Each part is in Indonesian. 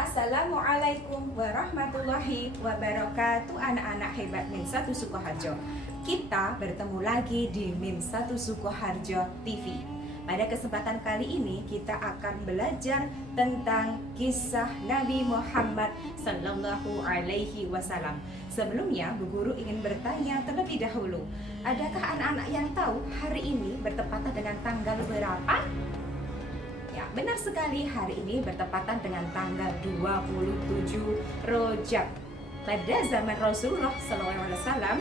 Assalamualaikum warahmatullahi wabarakatuh, anak-anak hebat Min 1 Sukoharjo. Kita bertemu lagi di Min 1 Sukoharjo TV. Pada kesempatan kali ini kita akan belajar tentang kisah Nabi Muhammad Sallallahu Alaihi Wasallam. Sebelumnya, Bu Guru ingin bertanya terlebih dahulu, adakah anak-anak yang tahu hari ini bertepatan dengan tanggal berapa? Ya, benar sekali, hari ini bertepatan dengan tanggal 27 Rajab. Pada zaman Rasulullah SAW,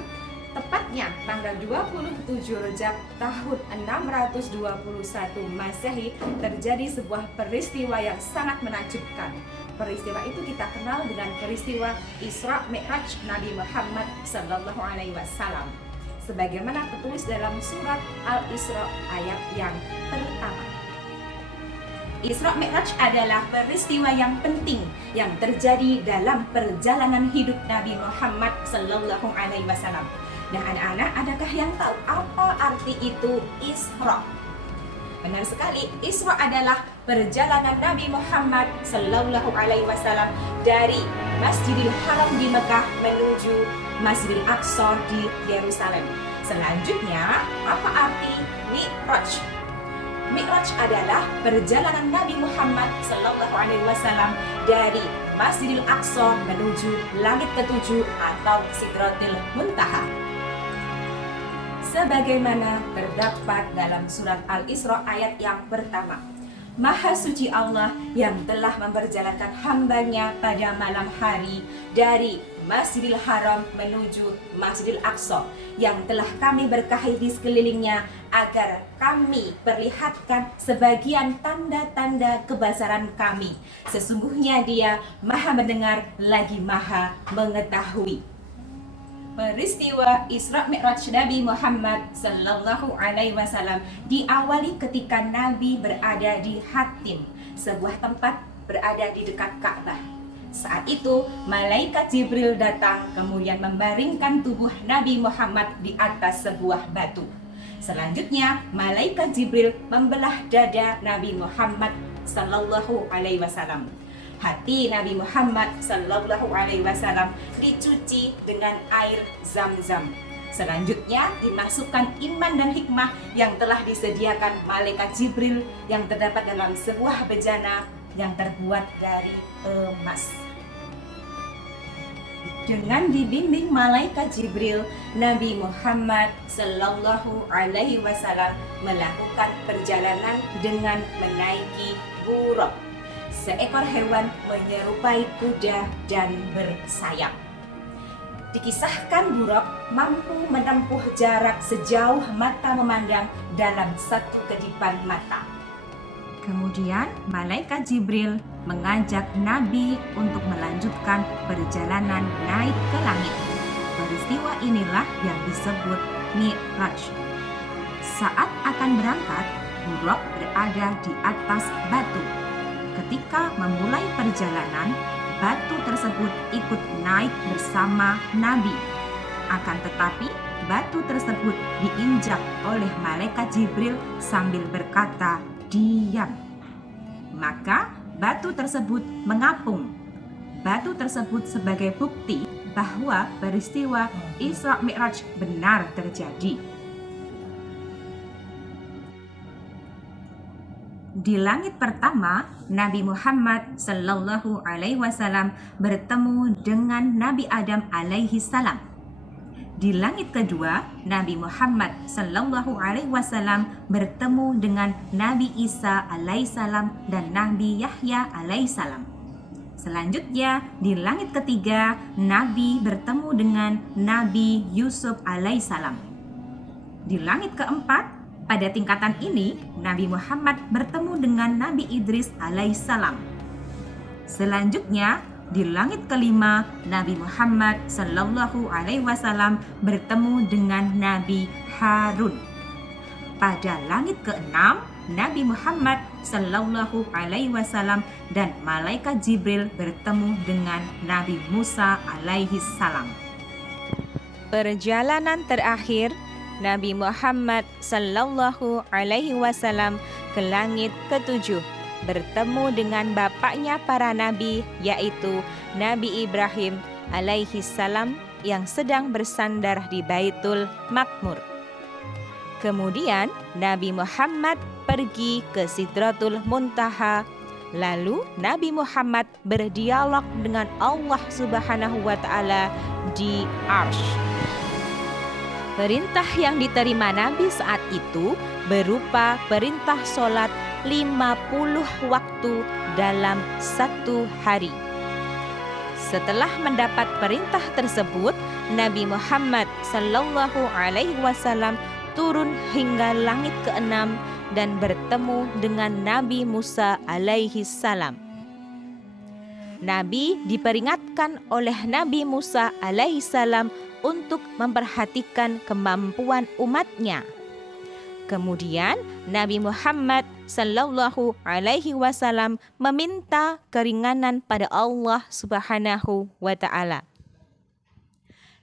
tepatnya tanggal 27 Rajab tahun 621 Masehi, terjadi sebuah peristiwa yang sangat menakjubkan. Peristiwa itu kita kenal dengan peristiwa Isra Mi'raj Nabi Muhammad SAW. Sebagaimana tertulis dalam surat Al-Isra ayat yang pertama. Isra Mi'raj adalah peristiwa yang penting yang terjadi dalam perjalanan hidup Nabi Muhammad Sallallahu Alaihi Wasallam. Nah, anak-anak, adakah yang tahu apa arti itu Isra? Benar sekali, Isra adalah perjalanan Nabi Muhammad Sallallahu Alaihi Wasallam dari Masjidil Haram di Mekah menuju Masjidil Aqsa di Yerusalem. Selanjutnya, apa arti Mi'raj? Mi'raj adalah perjalanan Nabi Muhammad Sallallahu Alaihi Wasallam dari Masjidil Aqsa menuju langit ketujuh atau Sidratil Muntaha. Sebagaimana terdapat dalam surat Al-Isra ayat yang pertama, Maha suci Allah yang telah memperjalankan hambanya pada malam hari dari Masjidil Haram menuju Masjidil Aqsa yang telah kami berkahi di sekelilingnya agar kami perlihatkan sebagian tanda-tanda kebesaran kami. Sesungguhnya Dia Maha mendengar lagi Maha mengetahui. Peristiwa Isra Mi'raj Nabi Muhammad Sallallahu Alaihi Wasallam diawali ketika Nabi berada di Hatim, sebuah tempat berada di dekat Ka'bah. Saat itu, malaikat Jibril datang kemudian membaringkan tubuh Nabi Muhammad di atas sebuah batu. Selanjutnya, malaikat Jibril membelah dada Nabi Muhammad Sallallahu Alaihi Wasallam. Hati Nabi Muhammad Sallallahu Alaihi Wasallam dicuci dengan air Zam-Zam. Selanjutnya dimasukkan iman dan hikmah yang telah disediakan malaikat Jibril yang terdapat dalam sebuah bejana yang terbuat dari emas. Dengan dibimbing malaikat Jibril, Nabi Muhammad Sallallahu Alaihi Wasallam melakukan perjalanan dengan menaiki buraq, seekor hewan menyerupai kuda dan bersayap. Dikisahkan buraq mampu menempuh jarak sejauh mata memandang dalam satu kedipan mata. Kemudian malaikat Jibril mengajak Nabi untuk melanjutkan perjalanan naik ke langit. Peristiwa inilah yang disebut Mi'raj. Saat akan berangkat, buraq berada di atas batu. Ketika memulai perjalanan, batu tersebut ikut naik bersama Nabi. Akan tetapi, batu tersebut diinjak oleh malaikat Jibril sambil berkata, "Diam." Maka batu tersebut mengapung. Batu tersebut sebagai bukti bahwa peristiwa Isra Mi'raj benar terjadi. Di langit pertama, Nabi Muhammad Sallallahu Alaihi Wasallam bertemu dengan Nabi Adam alaihi salam. Di langit kedua, Nabi Muhammad Sallallahu Alaihi Wasallam bertemu dengan Nabi Isa alaihi salam dan Nabi Yahya alaihi salam. Selanjutnya, di langit ketiga, Nabi bertemu dengan Nabi Yusuf alaihi salam. Di langit keempat, pada tingkatan ini, Nabi Muhammad bertemu dengan Nabi Idris alaihissalam. Selanjutnya, di langit kelima, Nabi Muhammad Sallallahu Alaihi Wasallam bertemu dengan Nabi Harun. Pada langit keenam, Nabi Muhammad Sallallahu Alaihi Wasallam dan malaikat Jibril bertemu dengan Nabi Musa alaihissalam. Perjalanan terakhir Nabi Muhammad Sallallahu Alaihi Wasallam ke langit ketujuh bertemu dengan bapaknya para nabi, yaitu Nabi Ibrahim alaihi salam yang sedang bersandar di Baitul Makmur. Kemudian Nabi Muhammad pergi ke Sidratul Muntaha. Lalu Nabi Muhammad berdialog dengan Allah Subhanahu wa Ta'ala di Arsy. Perintah yang diterima Nabi saat itu berupa perintah sholat 50 waktu dalam satu hari. Setelah mendapat perintah tersebut, Nabi Muhammad sallallahu alaihi wasallam turun hingga langit ke-6 dan bertemu dengan Nabi Musa alaihi salam. Nabi diperingatkan oleh Nabi Musa alaihi salam untuk memperhatikan kemampuan umatnya. Kemudian Nabi Muhammad sallallahu alaihi wasallam meminta keringanan pada Allah Subhanahu wa Ta'ala.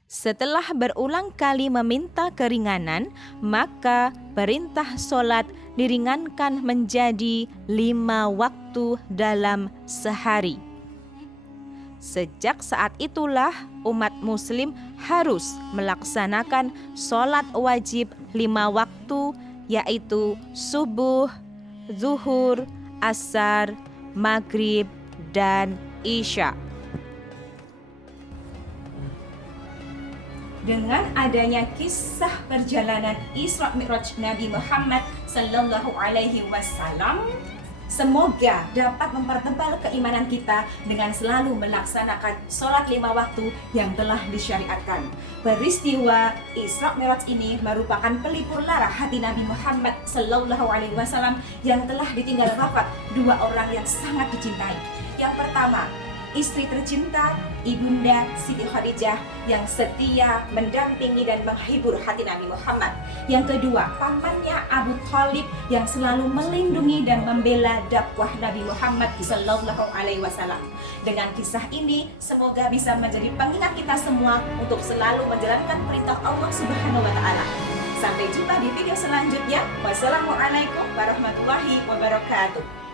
Setelah berulang kali meminta keringanan, maka perintah sholat diringankan menjadi 5 waktu dalam sehari. Sejak saat itulah umat muslim harus melaksanakan sholat wajib 5 waktu, yaitu subuh, zuhur, asar, maghrib, dan isya. Dengan adanya kisah perjalanan Isra Mi'raj Nabi Muhammad sallallahu alaihi wasallam, semoga dapat mempertebal keimanan kita dengan selalu melaksanakan sholat 5 waktu yang telah disyariatkan. Peristiwa Isra Mi'raj ini merupakan pelipur lara hati Nabi Muhammad sallallahu alaihi wasallam yang telah ditinggal wafat 2 orang yang sangat dicintai. Yang pertama, istri tercinta Ibunda Siti Khadijah yang setia mendampingi dan menghibur hati Nabi Muhammad. Yang kedua, pamannya Abu Thalib yang selalu melindungi dan membela dakwah Nabi Muhammad sallallahu alaihi wasallam. Dengan kisah ini, semoga bisa menjadi pengingat kita semua untuk selalu menjalankan perintah Allah Subhanahu wa Ta'ala. Sampai jumpa di video selanjutnya. Wassalamualaikum warahmatullahi wabarakatuh.